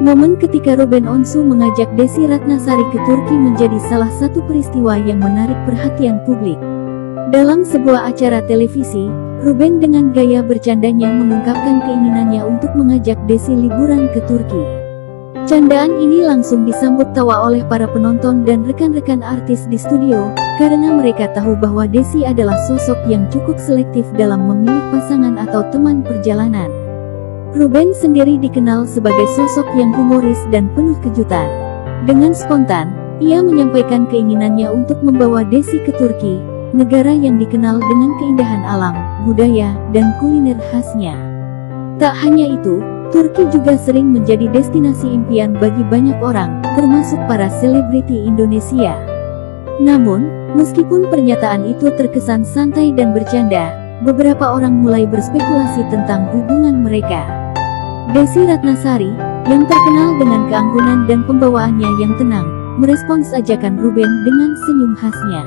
Momen ketika Ruben Onsu mengajak Desy Ratnasari ke Turki menjadi salah satu peristiwa yang menarik perhatian publik. Dalam sebuah acara televisi, Ruben dengan gaya bercandanya mengungkapkan keinginannya untuk mengajak Desy liburan ke Turki. Candaan ini langsung disambut tawa oleh para penonton dan rekan-rekan artis di studio, karena mereka tahu bahwa Desy adalah sosok yang cukup selektif dalam memilih pasangan atau teman perjalanan. Ruben sendiri dikenal sebagai sosok yang humoris dan penuh kejutan. Dengan spontan, ia menyampaikan keinginannya untuk membawa Desy ke Turki, negara yang dikenal dengan keindahan alam, budaya, dan kuliner khasnya. Tak hanya itu, Turki juga sering menjadi destinasi impian bagi banyak orang, termasuk para selebriti Indonesia. Namun, meskipun pernyataan itu terkesan santai dan bercanda, beberapa orang mulai berspekulasi tentang hubungan mereka. Desy Ratnasari, yang terkenal dengan keanggunan dan pembawaannya yang tenang, merespons ajakan Ruben dengan senyum khasnya.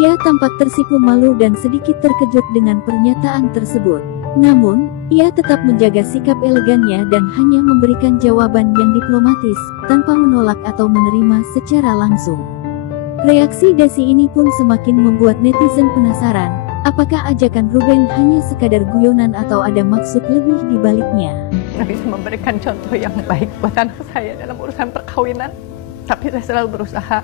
Ia tampak tersipu malu dan sedikit terkejut dengan pernyataan tersebut. Namun, ia tetap menjaga sikap elegannya dan hanya memberikan jawaban yang diplomatis, tanpa menolak atau menerima secara langsung. Reaksi Desy ini pun semakin membuat netizen penasaran, apakah ajakan Ruben hanya sekadar guyonan atau ada maksud lebih di baliknya. Nggak bisa memberikan contoh yang baik buat anak saya dalam urusan perkawinan, tapi saya selalu berusaha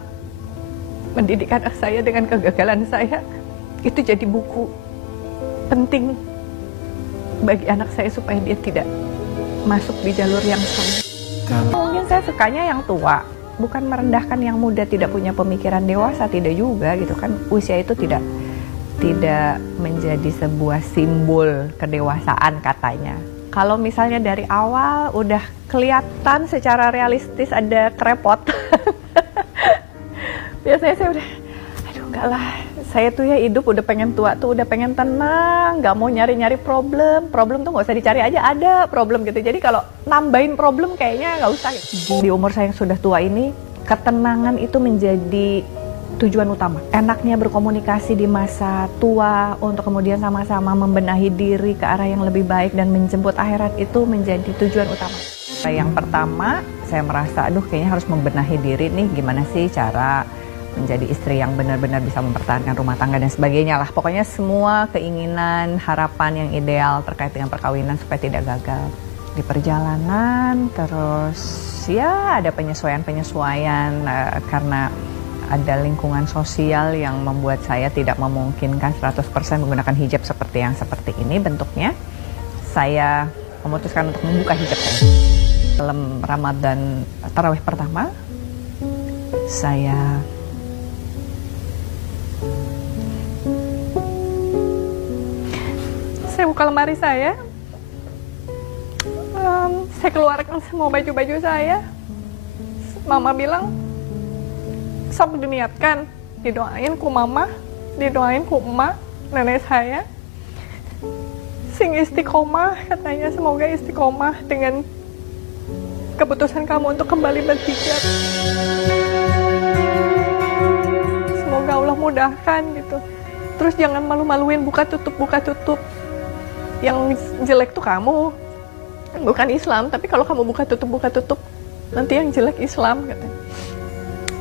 mendidik anak saya dengan kegagalan saya. Itu jadi buku penting bagi anak saya supaya dia tidak masuk di jalur yang sama. Mungkin saya sukanya yang tua, bukan merendahkan yang muda tidak punya pemikiran dewasa, tidak juga gitu kan. Usia itu tidak menjadi sebuah simbol kedewasaan katanya. Kalau misalnya dari awal udah kelihatan secara realistis ada kerepotan, biasanya saya udah, aduh enggak lah, saya tuh ya hidup udah pengen tua tuh, udah pengen tenang, nggak mau nyari-nyari problem tuh nggak usah dicari aja, ada problem gitu. Jadi kalau nambahin problem kayaknya nggak usah gitu. Di umur saya yang sudah tua ini, ketenangan itu menjadi tujuan utama. Enaknya berkomunikasi di masa tua untuk kemudian sama-sama membenahi diri ke arah yang lebih baik dan menjemput akhirat itu menjadi tujuan utama. Yang pertama, saya merasa aduh kayaknya harus membenahi diri nih, gimana sih cara menjadi istri yang benar-benar bisa mempertahankan rumah tangga dan sebagainya lah. Pokoknya semua keinginan, harapan yang ideal terkait dengan perkawinan supaya tidak gagal di perjalanan. Terus ya ada penyesuaian karena ada lingkungan sosial yang membuat saya tidak memungkinkan 100% menggunakan hijab seperti yang seperti ini bentuknya. Saya memutuskan untuk membuka hijab saya. Dalam Ramadan tarawih pertama, saya buka lemari saya keluarkan semua baju-baju saya. Mama bilang, sok diniatkan, didoain ku mama, didoain ku emak, nenek saya. Sing istiqomah, katanya semoga istiqomah dengan keputusan kamu untuk kembali berhijab. Semoga Allah mudahkan gitu. Terus jangan malu-maluin buka tutup. Yang jelek tuh kamu, bukan Islam. Tapi kalau kamu buka tutup, nanti yang jelek Islam katanya.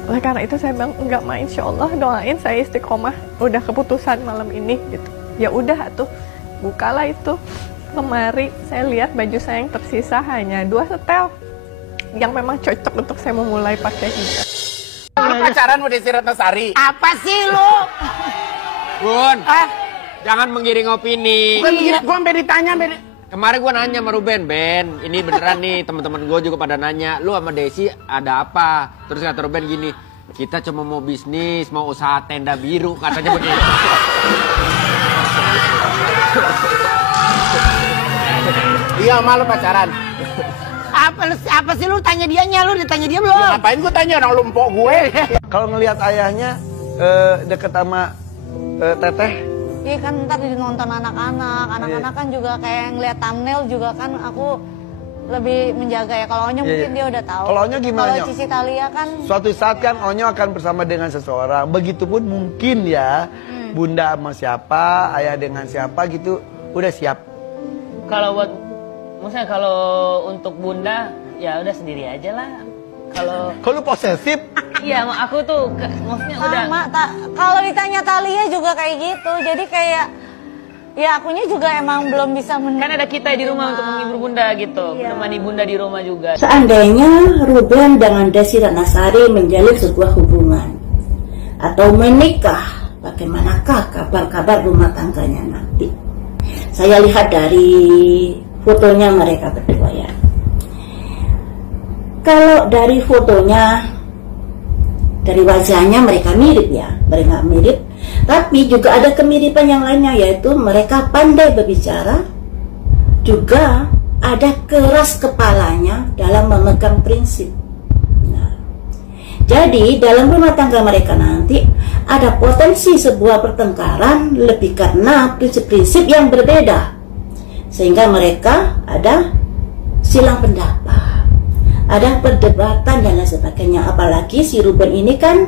Oleh karena itu saya bilang enggak mah, insya Allah doain saya istiqomah. Udah keputusan malam ini gitu. Ya udah tuh, bukalah itu lemari. Saya lihat baju saya yang tersisa hanya 2 setel yang memang cocok untuk saya memulai pakai hijab. Lu pacaran sama Desy Ratnasari? Apa sih lu? Bun, jangan menggiring opini. Bukan begini, gua sampai ditanya. Kemarin gua nanya sama Ruben, Ben, ini beneran nih, teman-teman gua juga pada nanya, lu sama Desy ada apa? Terus kata Ruben gini, kita cuma mau bisnis, mau usaha tenda biru, katanya begitu. Iya, malu pacaran. Apa sih lu tanya dianya, lu ditanya dia belum? Ya, ngapain gua tanya orang lu empok gue? Kalau ngelihat ayahnya deket sama teteh. Iya kan ntar dinonton anak-anak kan juga kayak ngeliat thumbnail juga kan aku lebih menjaga ya. Kalau Onyo mungkin dia udah tahu. Kalau Onyo gimana? Kalau Cici Thalia kan Suatu saat kan Onyo akan bersama dengan seseorang. Begitupun mungkin ya, bunda sama siapa, ayah dengan siapa gitu, udah siap. Kalau buat, maksudnya kalau untuk bunda ya udah sendiri aja lah. Kalau lu posesif? Iya, aku tuh maksudnya udah. Sama, kalau ditanya Thalia juga kayak gitu. Jadi kayak ya akunya juga emang belum bisa Kan ada kita di rumah untuk menghibur bunda gitu, menemani bunda di rumah juga. Seandainya Ruben dengan Desi Ratnasari menjalin sebuah hubungan atau menikah, bagaimanakah kabar-kabar rumah tangganya nanti? Saya lihat dari fotonya mereka berdua ya. Kalau dari fotonya, dari wajahnya mereka mirip ya, mereka mirip. Tapi juga ada kemiripan yang lainnya, yaitu mereka pandai berbicara, juga ada keras kepalanya dalam memegang prinsip. Nah, jadi dalam rumah tangga mereka nanti ada potensi sebuah pertengkaran lebih karena prinsip-prinsip yang berbeda, sehingga mereka ada silang pendapat, ada perdebatan dan lain sebagainya. Apalagi si Ruben ini kan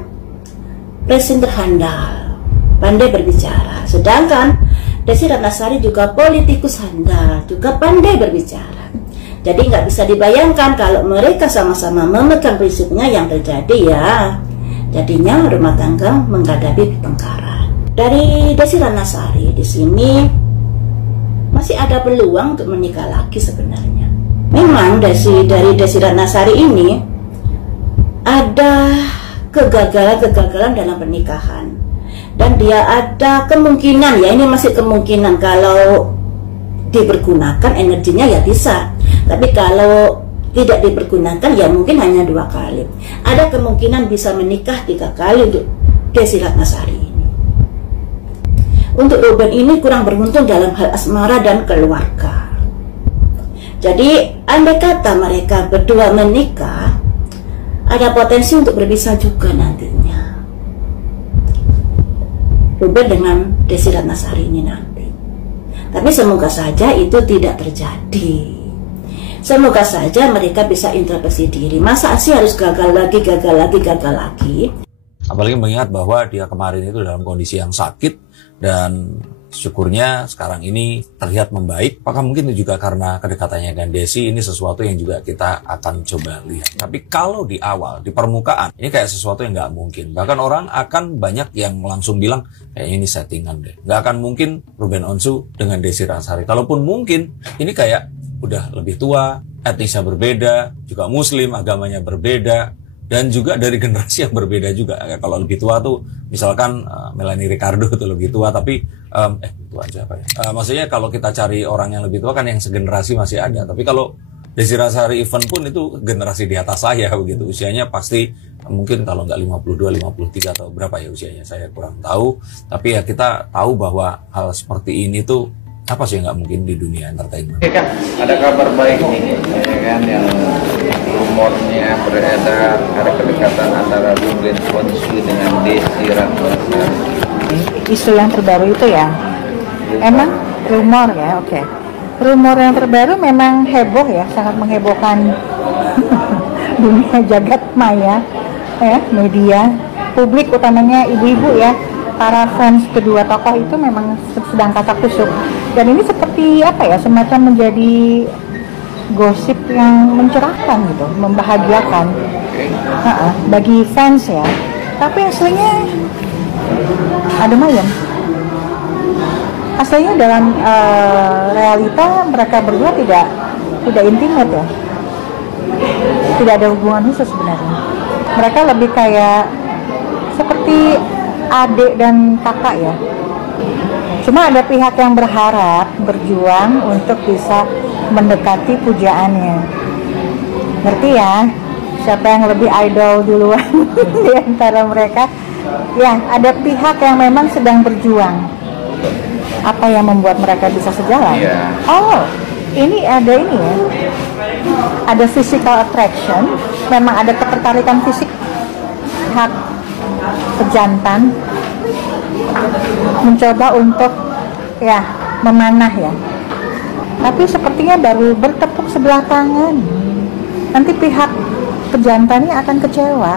presenter handal, pandai berbicara. Sedangkan Desi Ratnasari juga politikus handal, juga pandai berbicara. Jadi nggak bisa dibayangkan kalau mereka sama-sama memegang prinsipnya yang terjadi ya. Jadinya rumah tangga menghadapi pertengkaran. Dari Desi Ratnasari di sini masih ada peluang untuk menikah lagi sebenarnya. Memang dari Desi Ratnasari ini ada kegagalan-kegagalan dalam pernikahan, dan dia ada kemungkinan ya, ini masih kemungkinan, kalau dipergunakan energinya ya bisa, tapi kalau tidak dipergunakan ya mungkin hanya 2 kali. Ada kemungkinan bisa menikah 3 kali untuk Desi Ratnasari ini. Untuk Ruben ini kurang beruntung dalam hal asmara dan keluarga. Jadi andai kata mereka berdua menikah, ada potensi untuk berpisah juga nantinya, Ruben dengan Desi Ratnasari ini nanti. Tapi semoga saja itu tidak terjadi. Semoga saja mereka bisa introspeksi diri. Masa sih harus gagal lagi, gagal lagi, gagal lagi? Apalagi mengingat bahwa dia kemarin itu dalam kondisi yang sakit, dan syukurnya sekarang ini terlihat membaik. Apakah mungkin itu juga karena kedekatannya dengan Desi? Ini sesuatu yang juga kita akan coba lihat. Tapi kalau di awal, di permukaan, ini kayak sesuatu yang nggak mungkin. Bahkan orang akan banyak yang langsung bilang, kayaknya ini settingan deh. Nggak akan mungkin Ruben Onsu dengan Desi Ratnasari. Kalaupun mungkin, ini kayak udah lebih tua, etnisnya berbeda, juga muslim, agamanya berbeda, dan juga dari generasi yang berbeda juga. Kalau lebih tua tuh misalkan Melanie Ricardo tuh lebih tua, tapi itu aja apa ya, maksudnya kalau kita cari orang yang lebih tua kan yang segenerasi masih ada. Tapi kalau Desi Ratnasari event pun itu generasi di atas saya begitu, usianya pasti mungkin kalau nggak 52, 53 atau berapa ya usianya, saya kurang tahu. Tapi ya kita tahu bahwa hal seperti ini tuh apa sih yang nggak mungkin di dunia entertainment. Oke kan, ada kabar baik nih, ya kan, yang rumornya beredar ada kedekatan antara Ruben Onsu dengan Desi Ratnasari. Isu yang terbaru itu ya, emang rumor ya, oke. Rumor yang terbaru memang heboh ya, sangat menghebohkan dunia jagat maya, ya, media, publik utamanya ibu-ibu ya. Para fans kedua tokoh itu memang sedang kasak kusuk, dan ini seperti apa ya, semacam menjadi gosip yang mencerahkan gitu, membahagiakan bagi fans ya. Tapi aslinya ada mayem. Aslinya dalam realita mereka berdua tidak intimate ya, tidak ada hubungan khusus sebenarnya. Mereka lebih kayak seperti adik dan kakak ya. Cuma ada pihak yang berharap, berjuang untuk bisa mendekati pujaannya. Ngerti ya? Siapa yang lebih idol duluan di antara mereka? Ya, ada pihak yang memang sedang berjuang. Apa yang membuat mereka bisa sejalan? Oh, ini ya. Ada physical attraction, memang ada ketertarikan fisik pihak pejantan mencoba untuk ya memanah ya, tapi sepertinya baru bertepuk sebelah tangan. Nanti pihak pejantannya akan kecewa